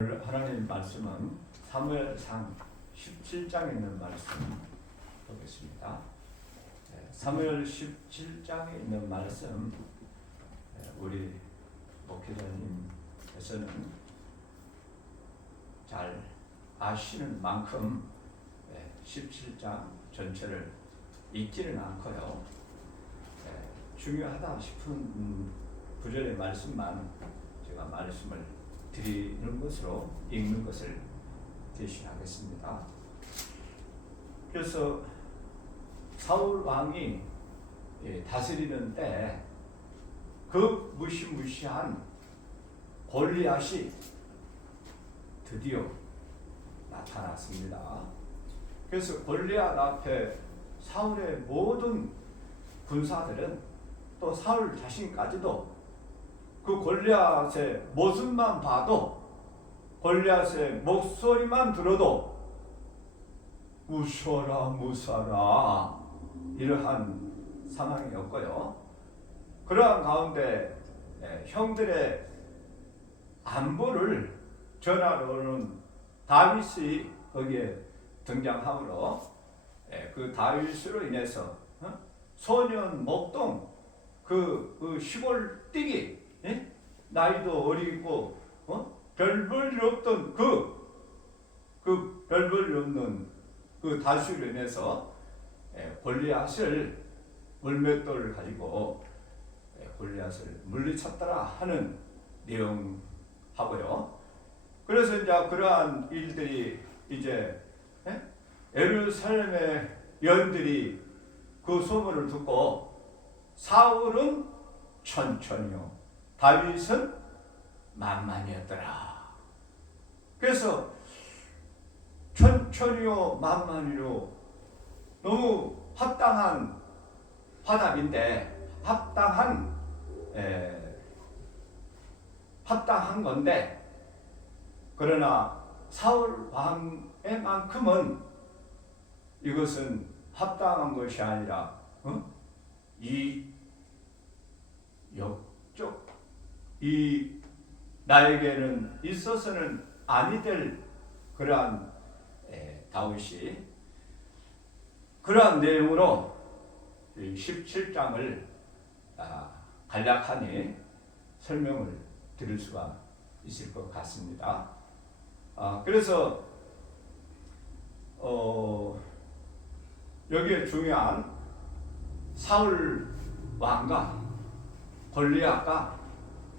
하나님 말씀은 사무엘상 17장에 있는 말씀 보겠습니다. 사무엘 17장에 있는 말씀 우리 목회자님께서는 잘 아시는 만큼 17장 전체를 읽지는 않고요. 중요하다 싶은 구절의 말씀만 제가 말씀을 드리는 것으로 읽는 것을 대신하겠습니다. 그래서 사울 왕이 다스리는 때 그 무시무시한 골리앗이 드디어 나타났습니다. 그래서 골리앗 앞에 사울의 모든 군사들은 또 사울 자신까지도 그 골리앗의 모습만 봐도 골리앗의 목소리만 들어도 무서라 무사라 이러한 상황이었고요. 그러한 가운데 형들의 안부를 전하러 오는 다윗이 거기에 등장하므로 그 다윗으로 인해서 소년 목동 그 시골 뛰기 나이도 어리고 별 볼 일 없던 그 별 볼 일 없는 그 다윗으로 인해서 골리앗을 물맷돌을 가지고 골리앗을 물리쳤더라 하는 내용하고요. 그래서 이제 그러한 일들이 이제 예루살렘의 여인들이 그 소문을 듣고 사울은 천천히요 다윗은 만만히였더라. 그래서 천천히요 만만히요 너무 합당한 화답인데 합당한 건데, 그러나 사울 왕의만큼은 이것은 합당한 것이 아니라 이 역적 이 나에게는 있어서는 아니 될 그러한 다윗이 그러한 내용으로 17장을 간략하니 설명을 드릴 수가 있을 것 같습니다. 그래서 여기에 중요한 사울 왕과 골리앗과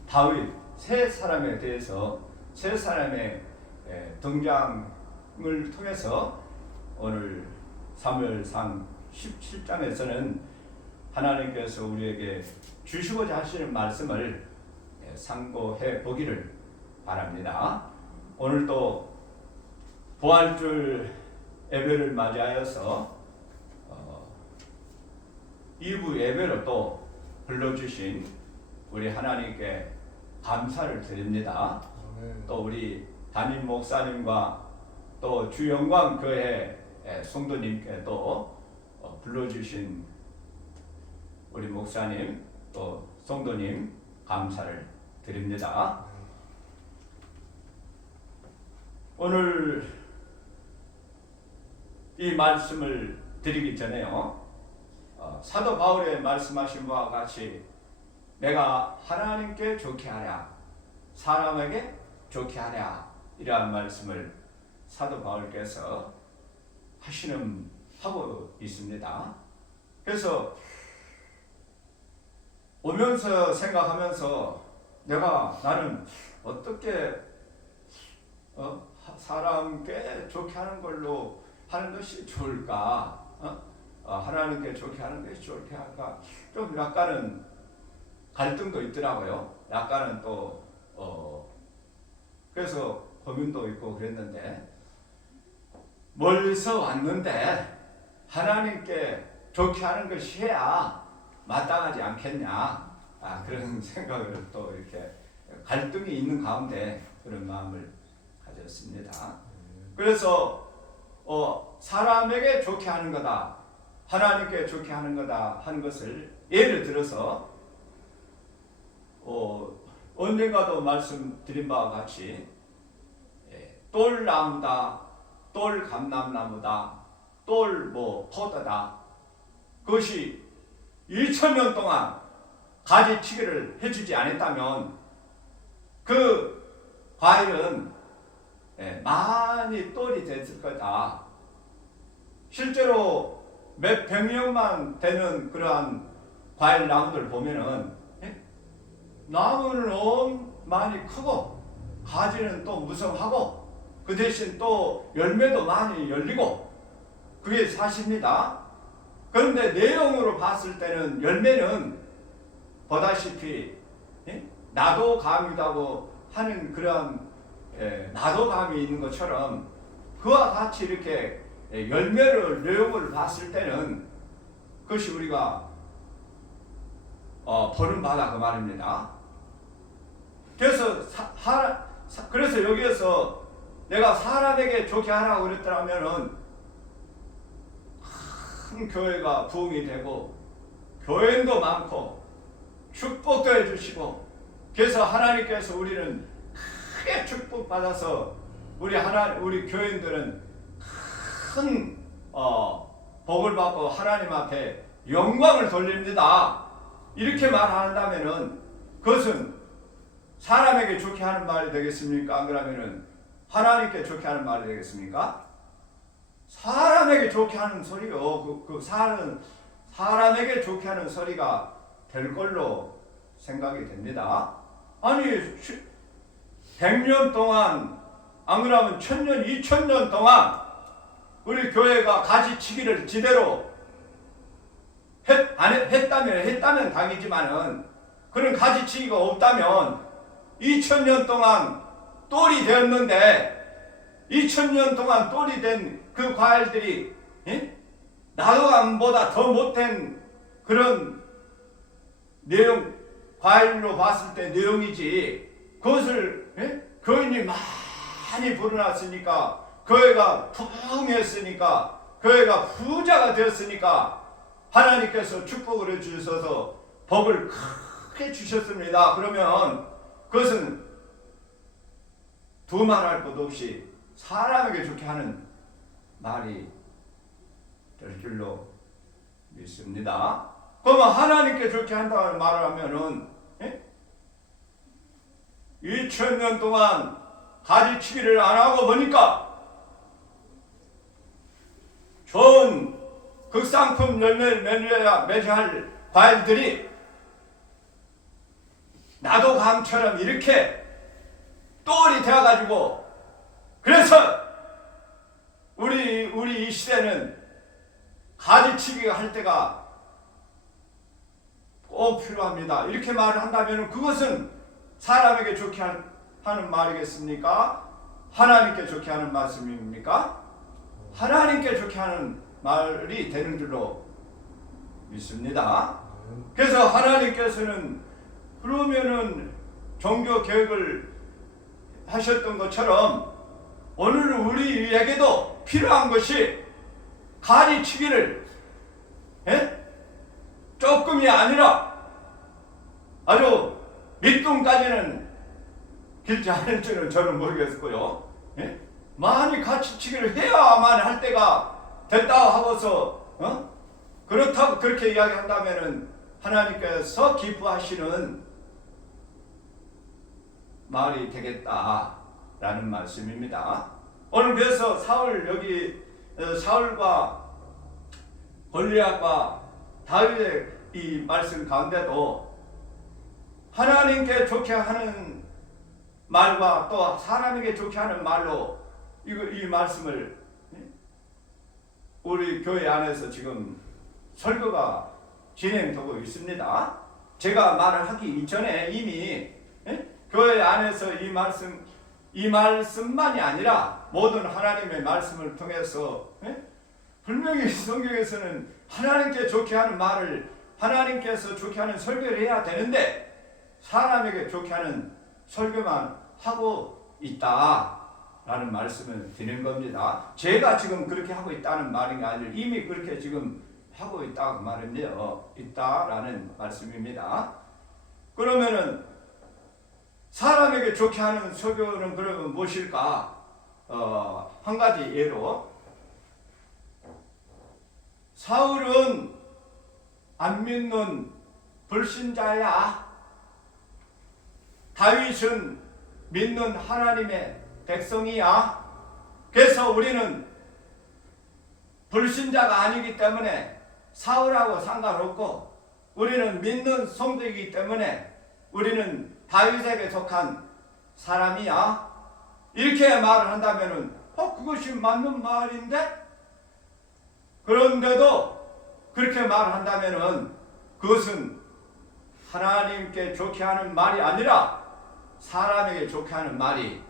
다윗 세 사람에 대해서 세 사람의 등장을 통해서 오늘 사무엘상 17장에서는 하나님께서 우리에게 주시고자 하시는 말씀을 상고해 보기를 바랍니다. 오늘도 부활절 예배를 맞이하여서 2부 예배로 또 불러주신 우리 하나님께 감사를 드립니다. 또 우리 담임 목사님과 또 주영광교회 성도님께 또 불러주신 우리 목사님 또 성도님 감사를 드립니다. 오늘 이 말씀을 드리기 전에요, 사도 바울의 말씀하신 바와 같이 내가 하나님께 좋게 하랴 사람에게 좋게 하랴 이러한 말씀을 사도 바울께서 하고 있습니다. 그래서 오면서 생각하면서 나는 어떻게 사람께 좋게 하는 걸로 하는 것이 좋을까? 하나님께 좋게 하는 것이 좋을까 할까? 좀 약간은 갈등도 있더라고요. 약간은 또 그래서 고민도 있고 그랬는데, 멀리서 왔는데 하나님께 좋게 하는 것이 해야 마땅하지 않겠냐, 그런 생각을 또 이렇게 갈등이 있는 가운데 그런 마음을 가졌습니다. 그래서 사람에게 좋게 하는 거다, 하나님께 좋게 하는 거다 하는 것을 예를 들어서 언젠가도 말씀드린 바와 같이 똘나무다, 똘감람나무다, 포도다. 그것이 2000년 동안 가지치기를 해주지 않았다면 그 과일은 많이 똘이 됐을 거다. 실제로 몇 백년만 되는 그러한 과일 나무들 보면은 나무는 많이 크고 가지는 또 무성하고 그 대신 또 열매도 많이 열리고 그게 사실입니다. 그런데 내용으로 봤을 때는 열매는 보다시피 나도감이라고 하는 그런 나도감이 있는 것처럼 그와 같이 이렇게 열매를 내용을 봤을 때는 그것이 우리가 보는 바다 그 말입니다. 그래서 여기에서 내가 사람에게 좋게 하라고 그랬더라면은 큰 교회가 부흥이 되고 교인도 많고 축복도 해주시고 그래서 하나님께서 우리는 크게 축복받아서 우리 교인들은 큰 복을 받고 하나님 앞에 영광을 돌립니다. 이렇게 말한다면은 그것은 사람에게 좋게 하는 말이 되겠습니까? 그러면은 하나님께 좋게 하는 말이 되겠습니까? 사람에게 좋게 하는 소리요. 사람에게 좋게 하는 소리가 될 걸로 생각이 됩니다. 아니 100년 동안 안 그러면 1000년, 2000년 동안 우리 교회가 가지치기를 제대로 했다면 당이지만은 그런 가지치기가 없다면 2000년 동안 똘이 되었는데 2000년 동안 똘이 된 그 과일들이 나도감보다 더 못된 그런 내용 과일로 봤을 때 내용이지 그것을 교인이 많이 불어났으니까 교회가 부흥했으니까 교회가 부자가 되었으니까 하나님께서 축복을 해주셔서 복을 크게 주셨습니다. 그러면 그것은 두말할 것 없이 사람에게 좋게 하는 말이 될 줄로 믿습니다. 그러면 하나님께 좋게 한다는 말을 하면은 2000년 동안 가지치기를 안 하고 보니까 좋은 극상품 열매를 맺어야 과일들이 나도감처럼 이렇게 똘이 되어가지고 그래서 우리 이 시대는 가지치기가 할 때가 꼭 필요합니다. 이렇게 말을 한다면 그것은 사람에게 좋게 하는 말이겠습니까? 하나님께 좋게 하는 말씀입니까? 하나님께 좋게 하는 말이 되는 줄로 믿습니다. 그래서 하나님께서는 그러면은 종교 개혁을 하셨던 것처럼 오늘 우리에게도 필요한 것이 가지치기를 조금이 아니라 아주 밑둥까지는 길지 않을 줄은 저는 모르겠고요. 많이 가지치기를 해야만 할 때가 됐다 하고서 그렇다고 그렇게 이야기한다면은 하나님께서 기뻐하시는 말이 되겠다라는 말씀입니다. 오늘 그래서 사울과 골리앗과 다윗의 이 말씀 가운데도 하나님께 좋게 하는 말과 또 사람에게 좋게 하는 말로 이 말씀을 우리 교회 안에서 지금 설교가 진행되고 있습니다. 제가 말을 하기 이전에 이미 교회 안에서 이 말씀만이 아니라 모든 하나님의 말씀을 통해서 분명히 성경에서는 하나님께 좋게 하는 말을 하나님께서 좋게 하는 설교를 해야 되는데 사람에게 좋게 하는 설교만 하고 있다라는 말씀을 드리는 겁니다. 제가 지금 그렇게 하고 있다는 말이 아니라 이미 그렇게 지금 하고 있다고 말인데요. 있다라는 말씀입니다. 그러면은 사람에게 좋게 하는 설교는 그러면 무엇일까? 한 가지 예로 사울은 안 믿는 불신자야. 다윗은 믿는 하나님의 백성이야. 그래서 우리는 불신자가 아니기 때문에 사울하고 상관없고 우리는 믿는 성도이기 때문에 우리는 다윗에게 속한 사람이야. 이렇게 말을 한다면은 그것이 맞는 말인데? 그런데도 그렇게 말을 한다면은 그것은 하나님께 좋게 하는 말이 아니라 사람에게 좋게 하는 말이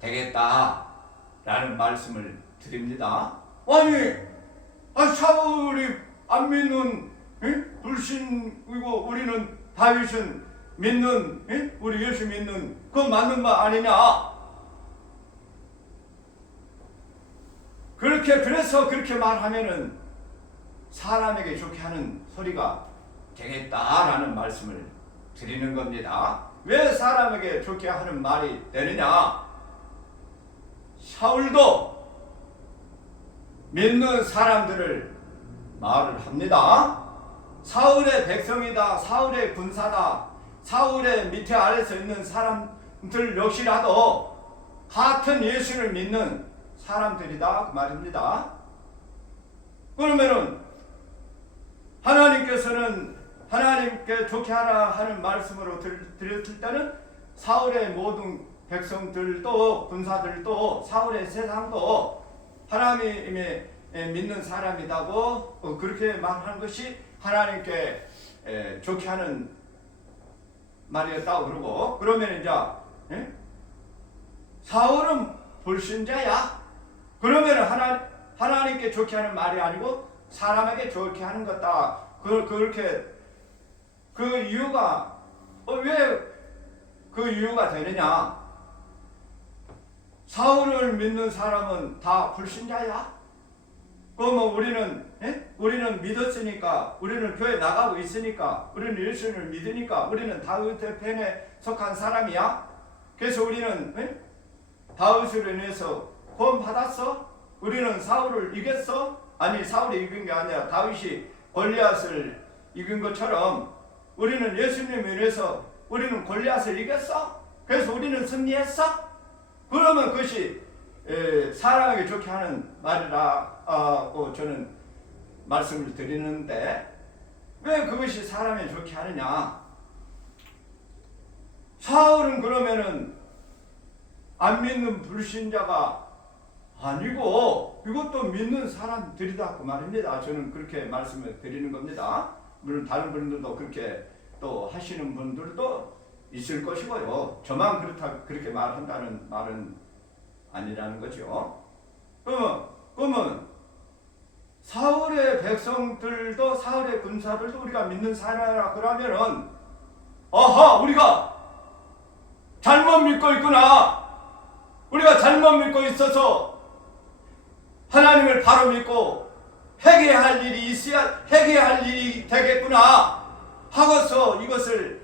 되겠다라는 말씀을 드립니다. 아니 사울이 안 믿는 불신이고 우리는 다윗은 믿는 우리 예수 믿는 그거 맞는 말 아니냐? 그래서 그렇게 말하면은 사람에게 좋게 하는 소리가 되겠다라는 말씀을 드리는 겁니다. 왜 사람에게 좋게 하는 말이 되느냐? 사울도 믿는 사람들을 말을 합니다. 사울의 백성이다, 사울의 군사다, 사울의 밑에 아래서 있는 사람들 역시라도 같은 예수를 믿는 사람들이다 그 말입니다. 그러면은 하나님께서는 하나님께 좋게 하라 하는 말씀으로 드렸을 때는 사울의 모든 백성들도 군사들도 사울의 세상도 하나님의 믿는 사람이라고 그렇게 말하는 것이 하나님께 좋게 하는 말이었다고 그러고, 그러면 이제 사울은 불신자야. 그러면 하나님께 좋게 하는 말이 아니고 사람에게 좋게 하는 것다. 그렇게 그 이유가 왜 그 이유가 되느냐? 사울을 믿는 사람은 다 불신자야. 그러면 우리는 믿었으니까, 우리는 교회 나가고 있으니까, 우리는 예수님을 믿으니까, 우리는 다윗의 편에 속한 사람이야. 그래서 우리는 다윗으로 인해서 구원 받았어? 우리는 사울을 이겼어? 아니, 사울이 이긴 게 아니라 다윗이 골리앗을 이긴 것처럼 우리는 예수님을 인해서 우리는 골리앗을 이겼어? 그래서 우리는 승리했어? 그러면 그것이 사람에게 좋게 하는 말이라고 저는 말씀을 드리는데, 왜 그것이 사람에게 좋게 하느냐? 사울은 그러면은 안 믿는 불신자가 아니고 이것도 믿는 사람들이다 그 말입니다. 저는 그렇게 말씀을 드리는 겁니다. 물론 다른 분들도 그렇게 또 하시는 분들도 있을 것이고요. 저만 그렇게 말한다는 말은 아니라는 거죠. 그러면 사울의 백성들도 사울의 군사들도 우리가 믿는 사람이라 그러면은 우리가 잘못 믿고 있구나. 우리가 잘못 믿고 있어서 하나님을 바로 믿고 회개할 일이 되겠구나 하고서 이것을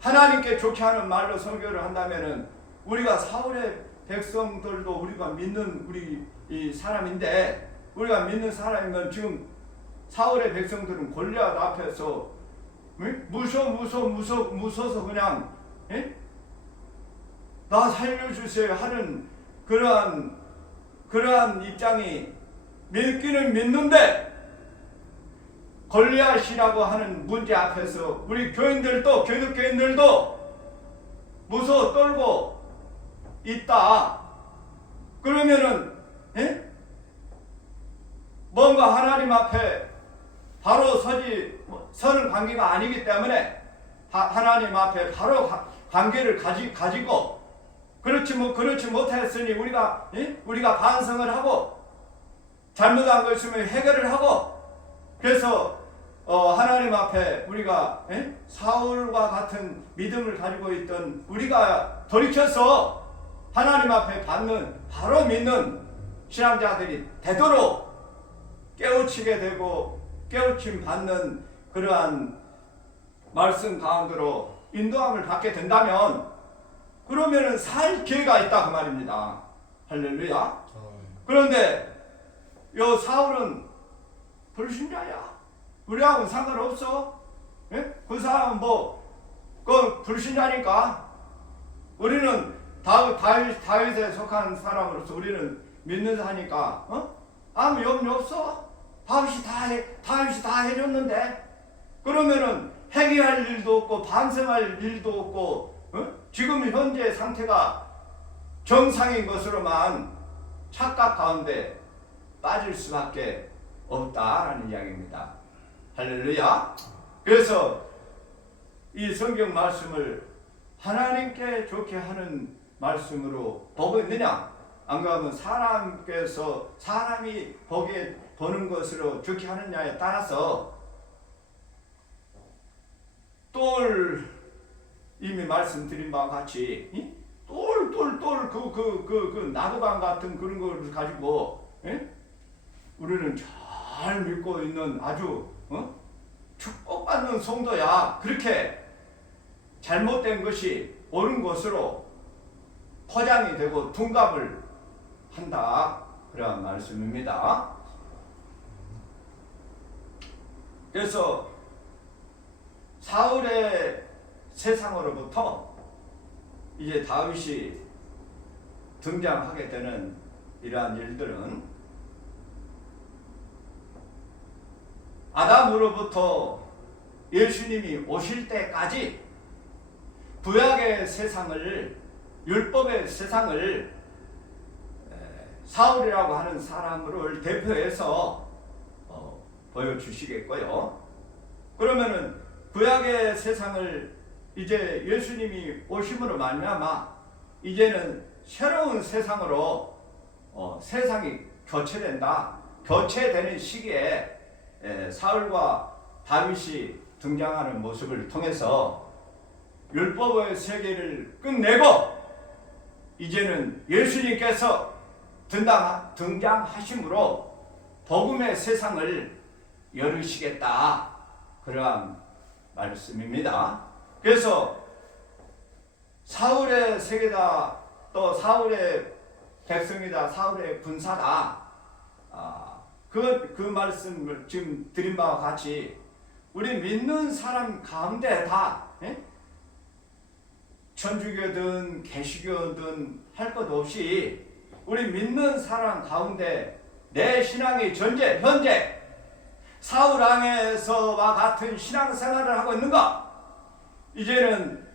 하나님께 좋게 하는 말로 설교를 한다면은 우리가 사울의 백성들도 우리가 믿는 우리 이 사람인데, 우리가 믿는 사람이면 지금 사울의 백성들은 골리앗 앞에서 무서워서 그냥 나 살려주세요 하는 그러한 입장이 믿기는 믿는데, 골리앗이라고 하는 문제 앞에서 우리 교인들도 기독교인들도 무서워 떨고 있다. 그러면은 뭔가 하나님 앞에 바로 서는 관계가 아니기 때문에 하나님 앞에 바로 관계를 가지고 그렇지 못했으니 우리가 반성을 하고 잘못한 거 있으면 해결을 하고, 그래서 하나님 앞에 우리가 사울과 같은 믿음을 가지고 있던 우리가 돌이켜서 하나님 앞에 바로 믿는 신앙자들이 되도록 깨우치게 되고 깨우침 받는 그러한 말씀 가운데로 인도함을 받게 된다면 그러면은 살 기회가 있다 그 말입니다. 할렐루야. 그런데 요 사울은 불신자야. 우리하고는 상관없어. 예? 그 사람은 그 불신자니까 우리는 다윗에 속한 사람으로서 우리는 믿는 사니까 아무 염려 없어. 다윗이 다 해줬는데 그러면은 회개할 일도 없고 반성할 일도 없고 지금 현재 상태가 정상인 것으로만 착각 가운데 빠질 수밖에 없다라는 이야기입니다. 할렐루야. 그래서 이 성경 말씀을 하나님께 좋게 하는 말씀으로 보고 있느냐? 안 그러면 사람이 보는 것으로 좋게 하느냐에 따라서 이미 말씀드린 바와 같이 그 나도강 같은 그런 걸 가지고 우리는 잘 믿고 있는 아주 축복받는 성도야. 그렇게 잘못된 것이 옳은 것으로 포장이 되고 둔갑을 한다. 그런 말씀입니다. 그래서 사울의 세상으로부터 이제 다윗이 등장하게 되는 이러한 일들은 아담으로부터 예수님이 오실 때까지 구약의 세상을, 율법의 세상을 사울이라고 하는 사람을 대표해서 보여주시겠고요. 그러면은 구약의 세상을 이제 예수님이 오심으로 말미암아 이제는 새로운 세상으로 세상이 교체된다. 교체되는 시기에 사울과 다윗이 등장하는 모습을 통해서 율법의 세계를 끝내고 이제는 예수님께서 등장하심으로 복음의 세상을 열으시겠다. 그러한 말씀입니다. 그래서 사울의 세계다, 또 사울의 백성이다, 사울의 군사다. 그 말씀을 지금 드린 바와 같이 우리 믿는 사람 가운데 다 천주교든 개시교든 할 것 없이 우리 믿는 사람 가운데 내 신앙의 현재 사울 왕에서와 같은 신앙생활을 하고 있는가? 이제는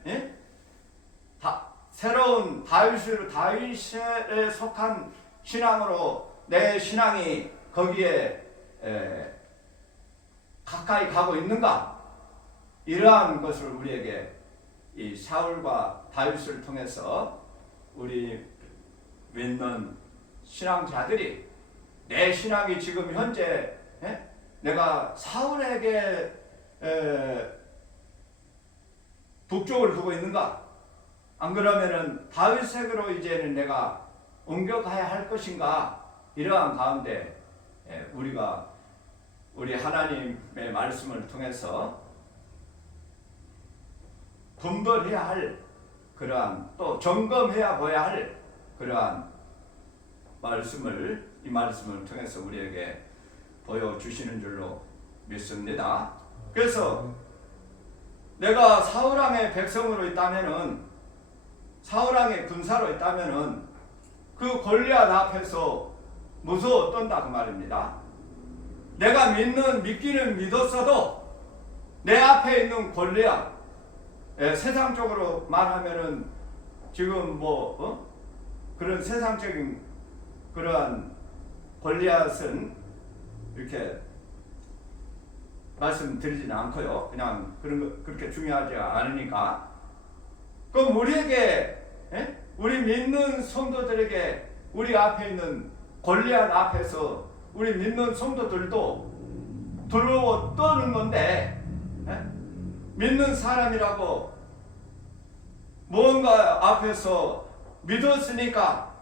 새로운 다윗에 속한 신앙으로 내 신앙이 거기에 가까이 가고 있는가? 이러한 것을 우리에게 이 사울과 다윗을 통해서 우리 믿는 신앙자들이 내 신앙이 지금 현재 내가 사울에게 북쪽을 두고 있는가? 안 그러면은 다윗에게로 이제는 내가 옮겨가야 할 것인가? 이러한 가운데 우리가 우리 하나님의 말씀을 통해서 분별해야 할 그러한 또 점검해야 보야 할 그러한 이 말씀을 통해서 우리에게 보여주시는 줄로 믿습니다. 그래서 내가 사울왕의 백성으로 있다면은, 사울왕의 군사로 있다면은 그 골리앗 앞에서 무서워 떤다 그 말입니다. 내가 믿기는 믿었어도 내 앞에 있는 골리앗, 세상적으로 말하면은 지금 그런 세상적인 그러한 골리앗은 이렇게 말씀드리지는 않고요. 그냥 그렇게 중요하지 않으니까. 그럼 우리에게, 우리 믿는 성도들에게 우리 앞에 있는 골리앗 앞에서 우리 믿는 성도들도 두려워 떠는 건데, 믿는 사람이라고 뭔가 앞에서 믿었으니까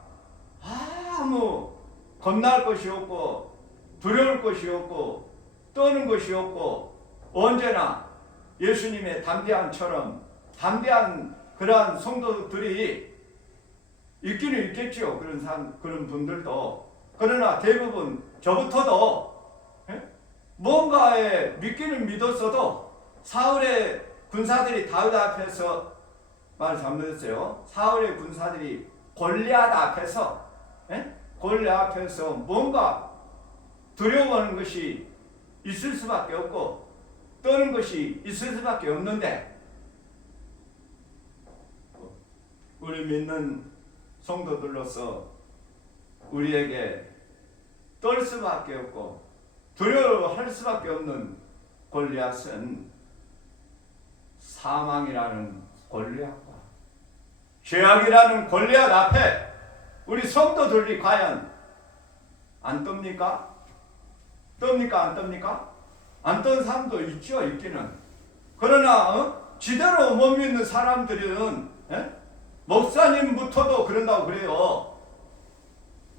아무 겁날 것이 없고 두려울 것이 없고 떠는 것이 없고 언제나 예수님의 담대함처럼 담대한 그러한 성도들이 있기는 있겠지요. 그런 분들도. 그러나 대부분 저부터도 뭔가에 믿기는 믿었어도 사울의 군사들이 다윗 앞에서 말 잘못했어요. 사울의 군사들이 골리앗 앞에서 골리앗 앞에서 뭔가 두려워하는 것이 있을 수밖에 없고 떠는 것이 있을 수밖에 없는데 우리 믿는 성도들로서 우리에게 떨 수밖에 없고 두려워할 수밖에 없는 골리앗은 사망이라는 골리앗과 죄악이라는 골리앗 앞에 우리 성도들이 과연 안 떱니까? 떱니까? 안 떱니까? 안 떤 사람도 있죠. 있기는. 그러나 지대로 못 믿는 사람들은 목사님부터도 그런다고 그래요.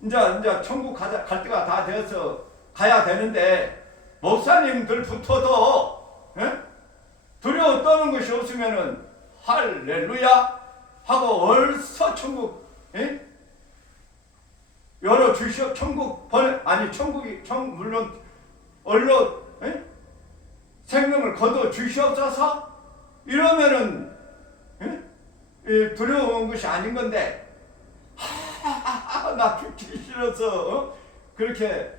이제 천국 갈 때가 다 되어서 가야 되는데 목사님들부터도 두려워 떠는 것이 없으면은 할렐루야 하고 얼서 천국 열어 주시오. 물론 얼로 생명을 거둬 주시옵소서. 이러면은 두려운 것이 아닌 건데 나 죽기 싫어서 그렇게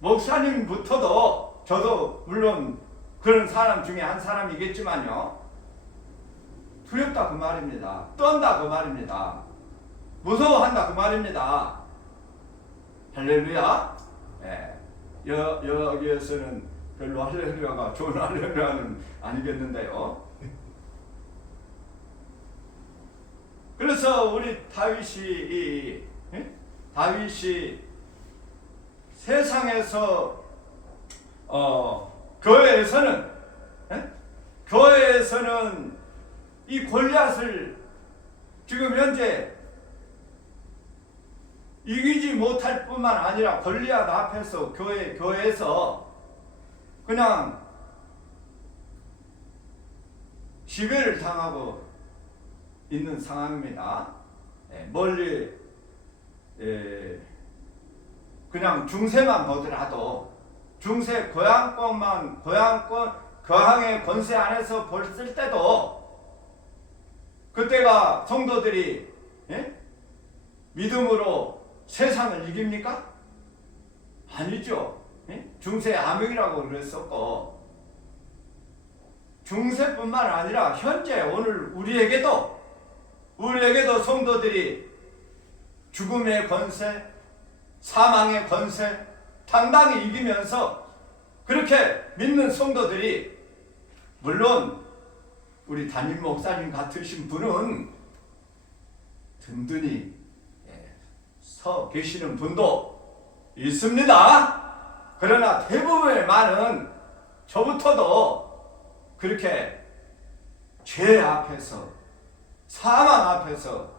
목사님부터도 저도 물론 그런 사람 중에 한 사람이겠지만요. 두렵다 그 말입니다. 떤다 그 말입니다. 무서워한다 그 말입니다. 할렐루야. 여기에서는 별로 할렐루야가 좋은 할렐루야는 아니겠는데요. 그래서 우리 다윗이 세상에서 교회에서는 이 골리앗을 지금 현재 이기지 못할 뿐만 아니라 골리앗 앞에서 교회에서 그냥 지배를 당하고 있는 상황입니다. 멀리 그냥 중세만 보더라도 중세 고향의 권세 안에서 봤을 때도 그때가 성도들이 믿음으로 세상을 이깁니까? 아니죠. 중세 암흑이라고 그랬었고 중세뿐만 아니라 현재 오늘 우리에게도 성도들이 죽음의 권세, 사망의 권세 당당히 이기면서 그렇게 믿는 성도들이 물론 우리 담임 목사님 같으신 분은 든든히 서 계시는 분도 있습니다. 그러나 대부분의 많은 저부터도 그렇게 죄 앞에서 사망 앞에서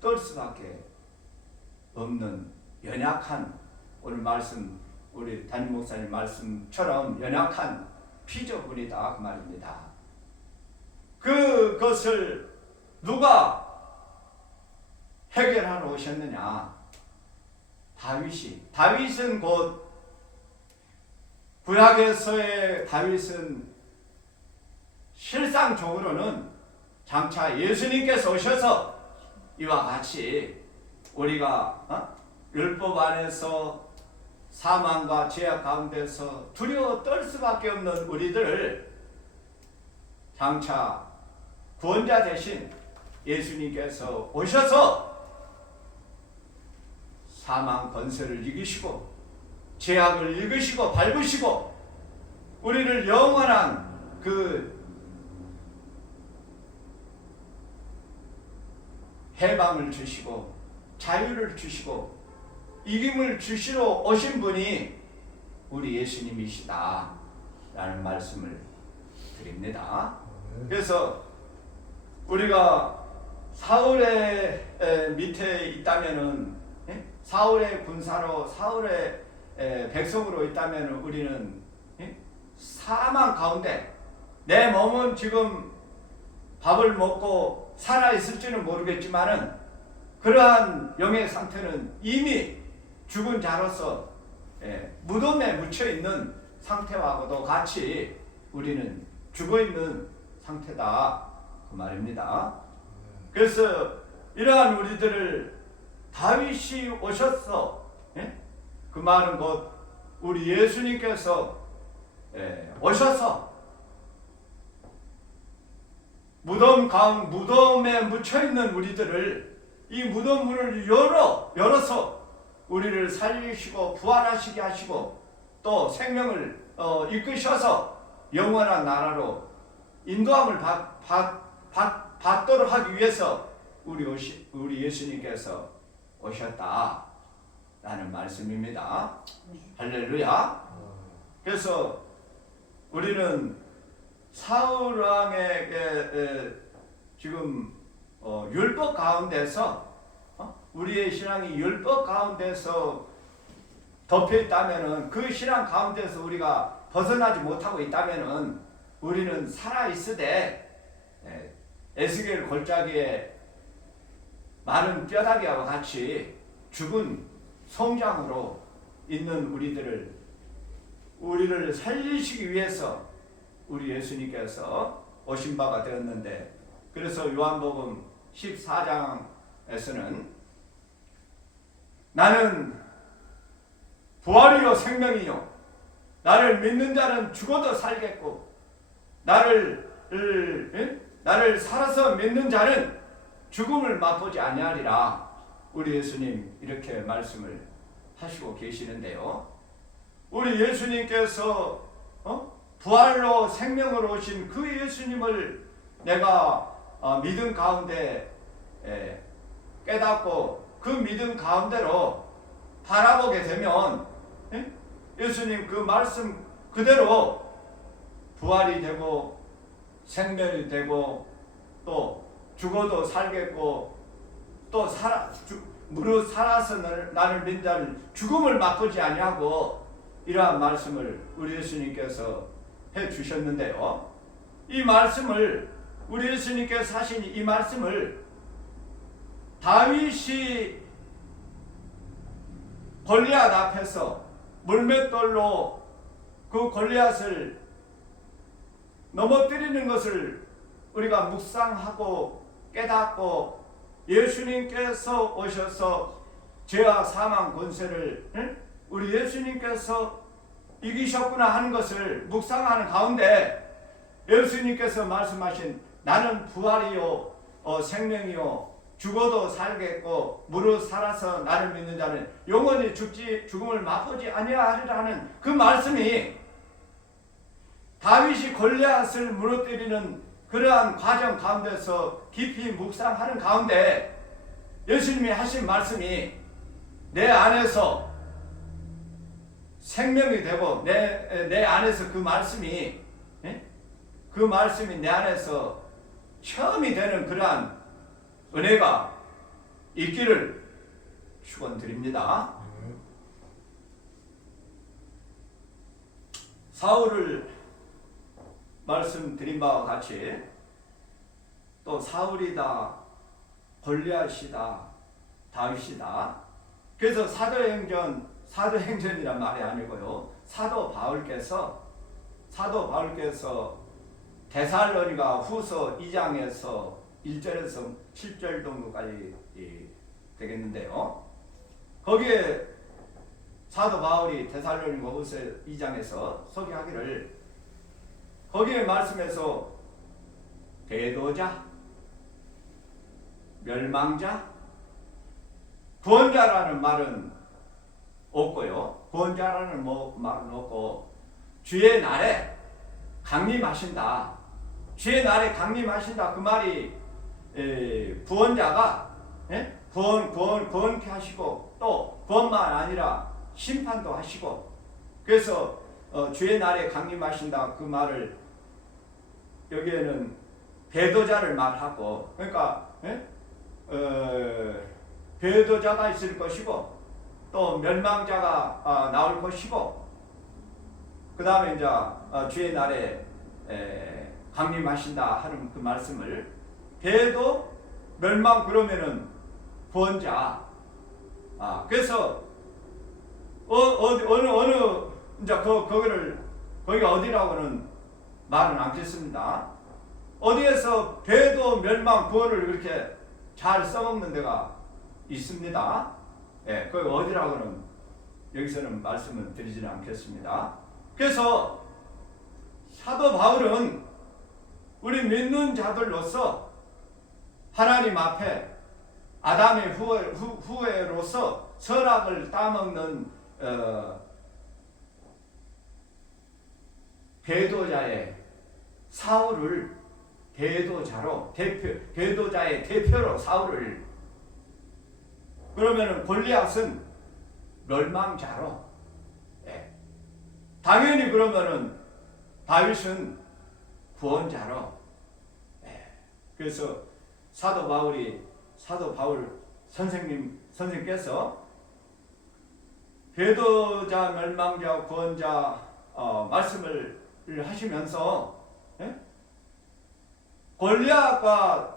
떨 수밖에 없는 연약한 오늘 말씀 우리 담임 목사님 말씀처럼 연약한 피조물이다 그 말입니다. 그것을 누가 해결하러 오셨느냐? 다윗은 곧 구약에서의 다윗은 실상적으로는 장차 예수님께서 오셔서 이와 같이 우리가 율법 안에서 사망과 죄악 가운데서 두려워 떨 수밖에 없는 우리들을 장차 구원자 되신 예수님께서 오셔서 사망 권세를 이기시고 죄악을 이기시고 밟으시고 우리를 영원한 그 해방을 주시고 자유를 주시고 이김을 주시러 오신 분이 우리 예수님이시다 라는 말씀을 드립니다. 그래서 우리가 사울의 밑에 있다면은 사울의 군사로 사울의 백성으로 있다면은 우리는 사망 가운데 내 몸은 지금 밥을 먹고 살아 있을지는 모르겠지만은 그러한 영의 상태는 이미 죽은 자로서 무덤에 묻혀 있는 상태와도 같이 우리는 죽어 있는 상태다 그 말입니다. 그래서 이러한 우리들을 다윗이 오셨어. 그 말은 곧 우리 예수님께서 오셔서 무덤에 묻혀 있는 우리들을 이 무덤 문을 열어서 우리를 살리시고 부활하시게 하시고 또 생명을 이끄셔서 영원한 나라로 인도함을 받도록 하기 위해서 우리 예수님께서 오셨다라는 말씀입니다. 할렐루야. 그래서 우리는 사울 왕에게 지금 율법 가운데서 우리의 신앙이 율법 가운데서 덮여 있다면은 그 신앙 가운데서 우리가 벗어나지 못하고 있다면은 우리는 살아 있으되 에스겔 골짜기에 마른 뼈다귀와 같이 죽은 송장으로 있는 우리를 살리시기 위해서 우리 예수님께서 오신 바가 되었는데, 그래서 요한복음 14장에서는 나는 부활이요 생명이요 나를 믿는 자는 죽어도 살겠고 나를 살아서 믿는 자는 죽음을 맛보지 아니하리라 우리 예수님 이렇게 말씀을 하시고 계시는데요. 우리 예수님께서 부활로 생명으로 오신 그 예수님을 내가 믿음 가운데 깨닫고 그 믿음 가운데로 바라보게 되면 예수님 그 말씀 그대로 부활이 되고 생명이 되고 또 죽어도 살겠고 또 무릇 살아서 나를 믿는 자는 죽음을 맛보지 아니하고 이러한 말씀을 우리 예수님께서 해 주셨는데요. 이 말씀을 우리 예수님께서 하신 이 말씀을 다윗이 골리앗 앞에서 물맷돌로 그 골리앗을 넘어뜨리는 것을 우리가 묵상하고 깨닫고 예수님께서 오셔서 죄와 사망 권세를 우리 예수님께서 이기셨구나 하는 것을 묵상하는 가운데 예수님께서 말씀하신 나는 부활이요 생명이요 죽어도 살겠고 무릇 살아서 나를 믿는 자는 영원히 죽음을 맛보지 아니하리라 하는 그 말씀이 다윗이 골리앗을 무너뜨리는 그러한 과정 가운데서 깊이 묵상하는 가운데 예수님이 하신 말씀이 내 안에서 생명이 되고 내 안에서 그 말씀이 내 안에서 처음이 되는 그러한 은혜가 있기를 축원드립니다. 사울을 말씀드린 바와 같이 또 사울이다, 골리앗이다, 다윗이다. 그래서 사도행전이란 말이 아니고요. 사도 바울께서 데살로니가 후서 2장에서 1절에서 7절 정도까지 되겠는데요. 거기에 사도 바울이 데살로니가 후서 2장에서 소개하기를 거기에 말씀에서 배도자, 멸망자, 구원자라는 말은 없고요. 구원자라는 말은 없고 주의 날에 강림하신다. 주의 날에 강림하신다. 그 말이 구원자가 구원케 하시고 또 구원만 아니라 심판도 하시고 그래서 주의 날에 강림하신다. 그 말을 여기에는 배도자를 말하고 그러니까 배도자가 있을 것이고 또 멸망자가 나올 것이고 그 다음에 이제 주의 날에 강림하신다 하는 그 말씀을 배도 멸망 그러면은 구원자. 그래서 어느 이제 거기가 어디라고는 말은 않겠습니다. 어디에서 배도 멸망 구원을 그렇게 잘 써먹는 데가 있습니다. 예, 거기 어디라고는 여기서는 말씀을 드리지는 않겠습니다. 그래서 사도 바울은 우리 믿는 자들로서 하나님 앞에 아담의 후예로서 선악을 따먹는 배도자의 사울을 배도자의 대표로 사울을, 그러면은 골리앗은 멸망자로, 당연히 그러면은 다윗은 구원자로. 그래서 사도 바울 선생님께서 배도자, 멸망자, 구원자 말씀을 하시면서 골리앗과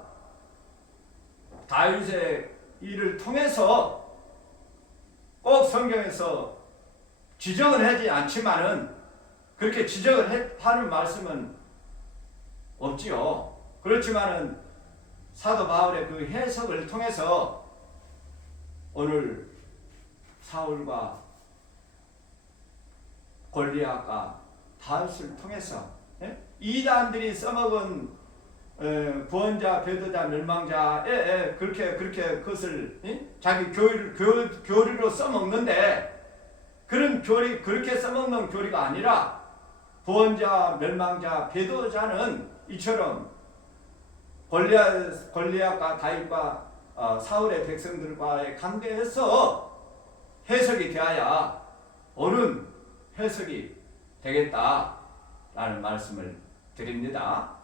다윗의 일을 통해서 꼭 성경에서 지적은 하지 않지만은 그렇게 지적을 하는 말씀은 없지요. 그렇지만은 사도 바울의 그 해석을 통해서 오늘 사울과 골리앗과 다윗을 통해서 이단들이 써먹은 구원자, 배도자, 멸망자에 그렇게 그것을 자기 교리로 써먹는데, 그런 교리, 그렇게 써먹는 교리가 아니라 구원자, 멸망자, 배도자는 이처럼 골리앗과 다윗과 사울의 백성들과의 관계에서 해석이 되어야 옳은 해석이 되겠다라는 말씀을 드립니다.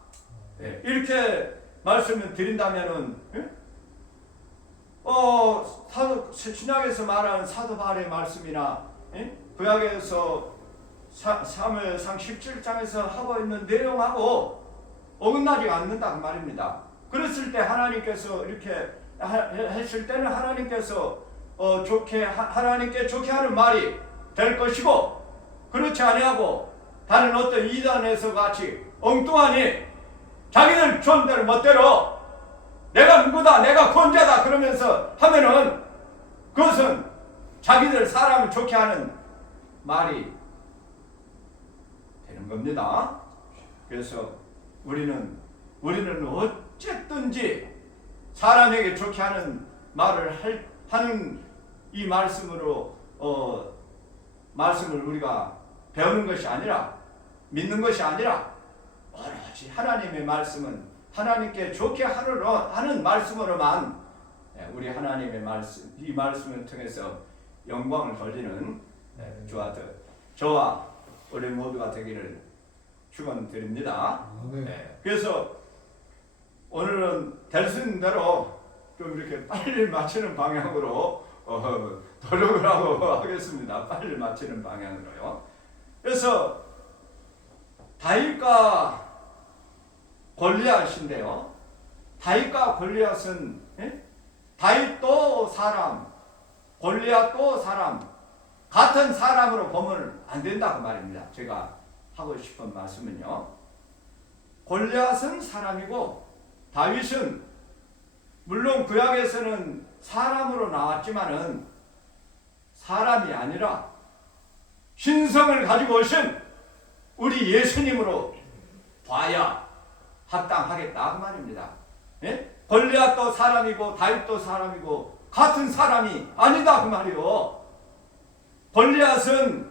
이렇게 말씀을 드린다면은 신약에서 말하는 사도 바울의 말씀이나 구약에서 사무엘상 17장에서 하고 있는 내용하고 어긋나지 않는다 그 말입니다. 그랬을 때 하나님께서 이렇게 했을 때는 하나님께서 하나님께 좋게 하는 말이 될 것이고, 그렇지 아니하고 다른 어떤 이단에서 같이 엉뚱하니 자기들 존대로 멋대로 내가 누구다, 내가 구원자다 그러면서 하면은 그것은 자기들 사람을 좋게 하는 말이 되는 겁니다. 그래서 우리는 어쨌든지 사람에게 좋게 하는 말을 하는 이 말씀으로 말씀을 우리가 배우는 것이 아니라, 믿는 것이 아니라 오로지 하나님의 말씀은 하나님께 좋게 하는 말씀으로만 우리 하나님의 말씀, 이 말씀을 통해서 영광을 돌리는 저와 우리 모두가 되기를 축원드립니다. 그래서 오늘은 될 수 있는 대로 좀 이렇게 빨리 마치는 방향으로 노력을 하고 하겠습니다. 빨리 마치는 방향으로요. 그래서 다윗과 골리앗인데요. 다윗과 골리앗은 다윗도 사람, 골리앗도 사람, 같은 사람으로 보면 안 된다 그 말입니다. 제가 하고 싶은 말씀은요. 골리앗은 사람이고 다윗은 물론 구약에서는 사람으로 나왔지만은 사람이 아니라 신성을 가지고 오신 우리 예수님으로 봐야 합당하겠다 그 말입니다. 골리앗도 사람이고 다윗도 사람이고 같은 사람이 아니다 그 말이요. 골리앗은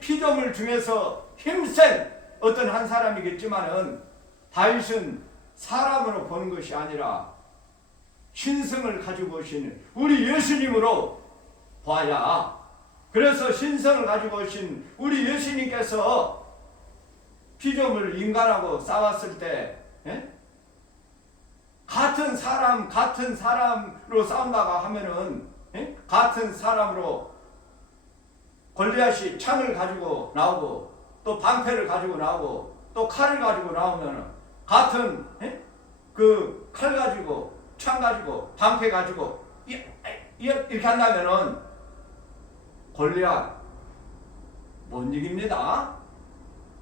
피조물 중에서 힘센 어떤 한 사람이겠지만은 다윗은 사람으로 보는 것이 아니라 신성을 가지고 오신 우리 예수님으로 봐야. 그래서 신성을 가지고 오신 우리 예수님께서 피조물 인간하고 싸웠을 때 같은 사람으로 싸운다가 하면은 같은 사람으로 골리앗이 창을 가지고 나오고 또 방패를 가지고 나오고 또 칼을 가지고 나오면은 같은 그 칼 가지고 창 가지고 방패 가지고 이렇게 한다면은 골리앗 못 이깁니다.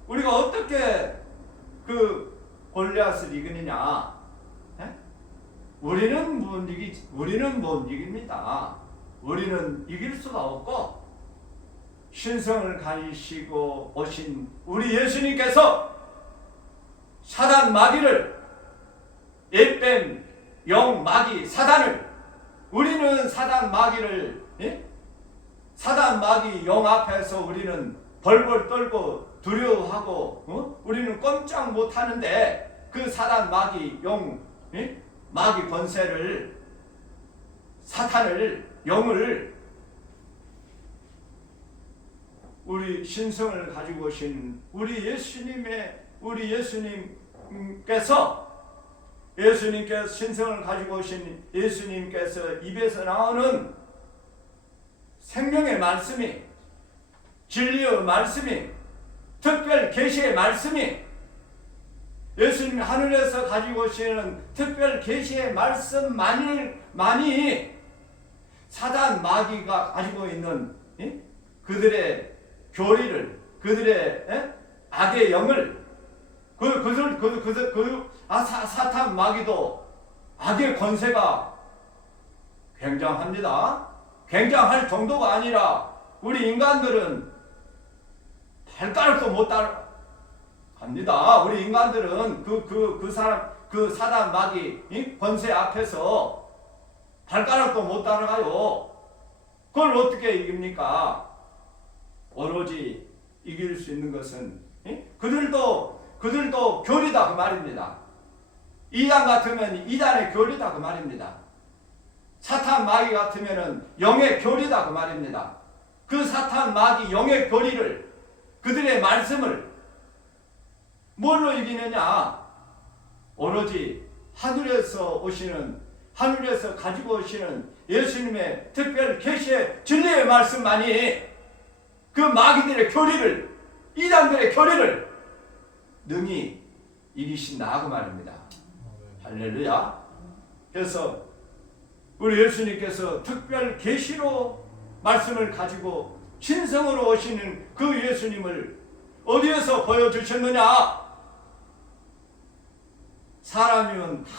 우리가 어떻게 그 골리앗을 이기느냐? 에? 우리는 못 이깁니다. 우리는 이길 수가 없고, 신성을 가지시고 오신 우리 예수님께서 사단 마귀를, 옛뱀 영 마귀 사단을, 우리는 사단 마귀를, 사단 마귀 영 앞에서 우리는 벌벌 떨고 두려워하고, 우리는 꼼짝 못하는데, 그 사단 마귀 영, 마귀 권세를, 사탄을, 영을 우리 신성을 가지고 오신 우리 예수님께서 신성을 가지고 오신 예수님께서 입에서 나오는 생명의 말씀이, 진리의 말씀이, 특별 계시의 말씀이, 예수님 하늘에서 가지고 오시는 특별 계시의 말씀만이 사단 마귀가 가지고 있는 그들의 교리를, 그들의 악의 영을, 사탄 마귀도 악의 권세가 굉장합니다. 굉장할 정도가 아니라 우리 인간들은 발가락도 못 따라갑니다. 우리 인간들은 그 사단 마귀 권세 앞에서 발가락도 못 따라가요. 그걸 어떻게 이깁니까? 오로지 이길 수 있는 것은 그들도 교리다 그 말입니다. 이단 같으면 이단의 교리다 그 말입니다. 사탄 마귀 같으면은 영의 교리다 그 말입니다. 그 사탄 마귀 영의 교리를, 그들의 말씀을 뭘로 이기느냐? 오로지 하늘에서 가지고 오시는 예수님의 특별 계시의 진리의 말씀만이 그 마귀들의 교리를, 이단들의 교리를 능히 이기신다 그 말입니다. 할렐루야. 그래서 우리 예수님께서 특별 계시로 말씀을 가지고 신성으로 오시는 그 예수님을 어디에서 보여주셨느냐? 사람이면 다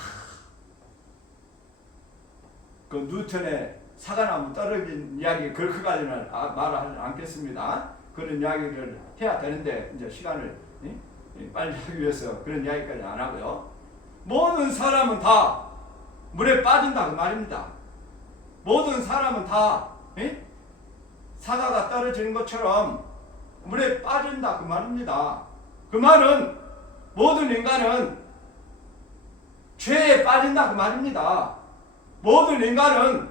그 뉴턴의 사과나무 떨어진 이야기 그렇게까지는 말을 않겠습니다. 그런 이야기를 해야 되는데 이제 시간을 빨리 하기 위해서 그런 이야기까지 안 하고요. 모든 사람은 다 물에 빠진다 그 말입니다. 모든 사람은 다 사과가 떨어지는 것처럼 물에 빠진다 그 말입니다. 그 말은 모든 인간은 죄에 빠진다 그 말입니다. 모든 인간은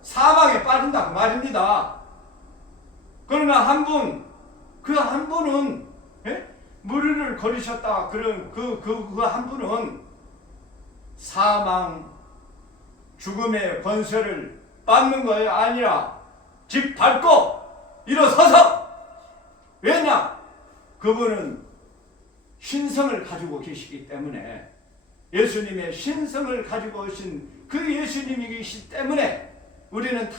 사망에 빠진다 그 말입니다. 그러나 그 한 분은 무리를 걸으셨다. 그런 그 한 분은 사망, 죽음의 권세를 받는 것이 아니라 집 밟고 일어서서, 왜냐? 그분은 신성을 가지고 계시기 때문에, 예수님의 신성을 가지고 오신 그 예수님이시기 때문에 우리는 다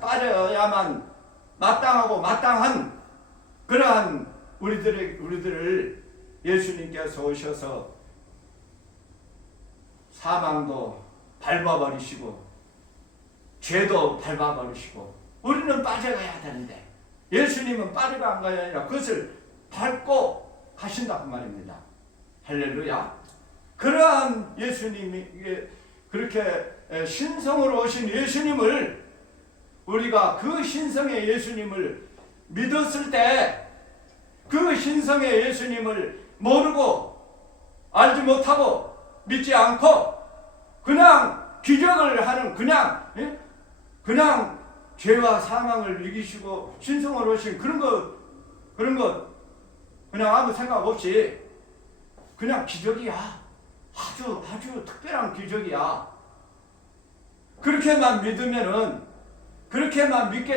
빠져야만 마땅하고 마땅한 그러한 우리들을 예수님께서 오셔서 사망도 밟아버리시고 죄도 밟아버리시고 우리는 빠져가야 되는데, 예수님은 빠져간 것이 아니라 그것을 밟고 가신다 그 말입니다. 할렐루야. 그러한 예수님이, 그렇게 신성으로 오신 예수님을, 우리가 그 신성의 예수님을 믿었을 때, 그 신성의 예수님을 모르고 알지 못하고 믿지 않고 그냥 기적을 하는, 그냥 죄와 사망을 이기시고 신성으로 오신 그런 것 그냥 아무 생각 없이 그냥 기적이야. 아주 특별한 기적이야. 그렇게만 믿게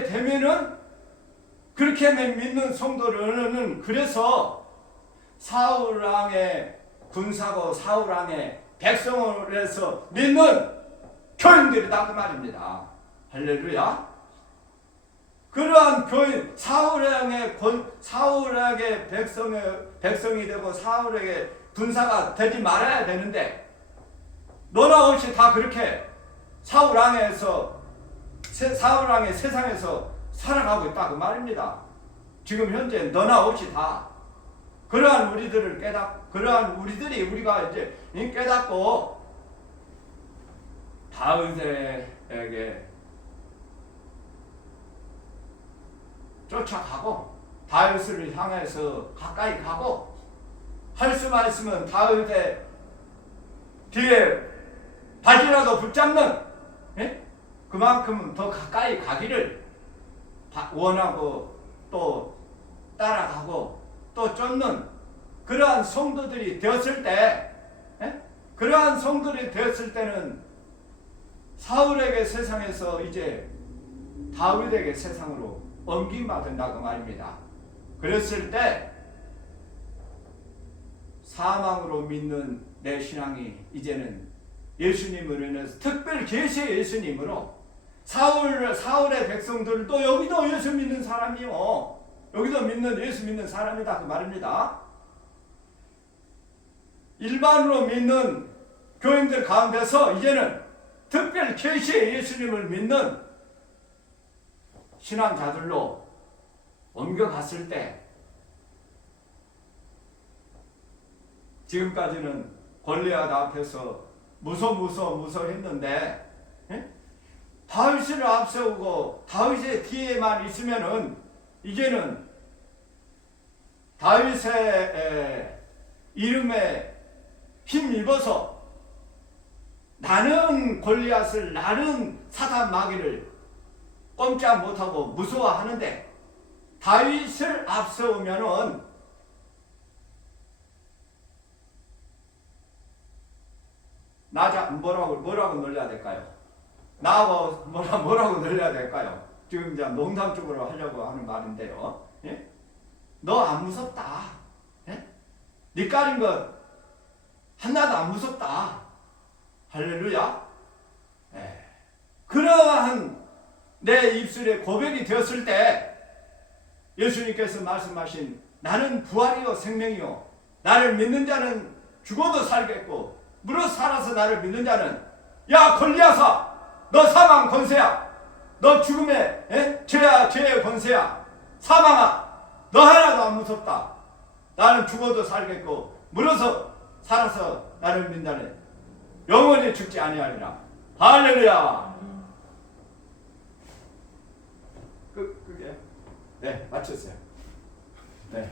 되면은, 그렇게만 믿는 성도들은, 그래서 사울왕의 군사고 사울왕의 백성을 해서 믿는 교인들이다 그 말입니다. 할렐루야. 그러한 교인 사울에게 백성이 되고 사울에게 군사가 되지 말아야 되는데 너나 없이 다 그렇게 사울 왕의 세상에서 살아가고 있다 그 말입니다. 지금 현재 너나 없이 다 그러한 우리들을 우리가 이제 깨닫고 다윗에게 쫓아가고 다윗을 향해서 가까이 가고 할 수만 있으면 다윗의 뒤에 바지라도 붙잡는 그만큼 더 가까이 가기를 원하고 또 따라가고 또 쫓는 그러한 성도들이 되었을 때 그러한 성도들이 되었을 때는 사울에게 세상에서 이제 다윗에게 세상으로 옮김받는다고 말입니다. 그랬을 때 사망으로 믿는 내 신앙이 이제는 예수님으로 인해서 특별 계시의 예수님으로 사울의 백성들도 여기도 예수 믿는 사람이요. 여기도 예수 믿는 사람이다 그 말입니다. 일반으로 믿는 교인들 가운데서 이제는 특별 계시의 예수님을 믿는 신앙자들로 옮겨갔을 때 지금까지는 골리앗 앞에서 무서웠는데 다윗을 앞세우고 다윗의 뒤에만 있으면은 이제는 다윗의 이름에 힘입어서 나는 골리앗을 나는 사단 마귀를 꼼짝 못하고 무서워하는데 다윗을 앞세우면은 뭐라고 놀려야 될까요? 나하고 뭐라고 놀려야 될까요? 지금 이제 농담적으로 하려고 하는 말인데요. 예? 너 안 무섭다. 예? 니 깔인 것 하나도 안 무섭다. 할렐루야. 예. 그러한 내 입술에 고백이 되었을 때 예수님께서 말씀하신 나는 부활이요 생명이요 나를 믿는 자는 죽어도 살겠고 무릇 살아서 나를 믿는 자는 야 골리앗아 너 사망 권세야 너 죽음의 죄의 권세야 사망아 너 하나도 안 무섭다 나는 죽어도 살겠고 무릇 살아서 나를 믿는 영원히 죽지 아니하리라. 할렐루야. 그게 네 맞췄어요. 네.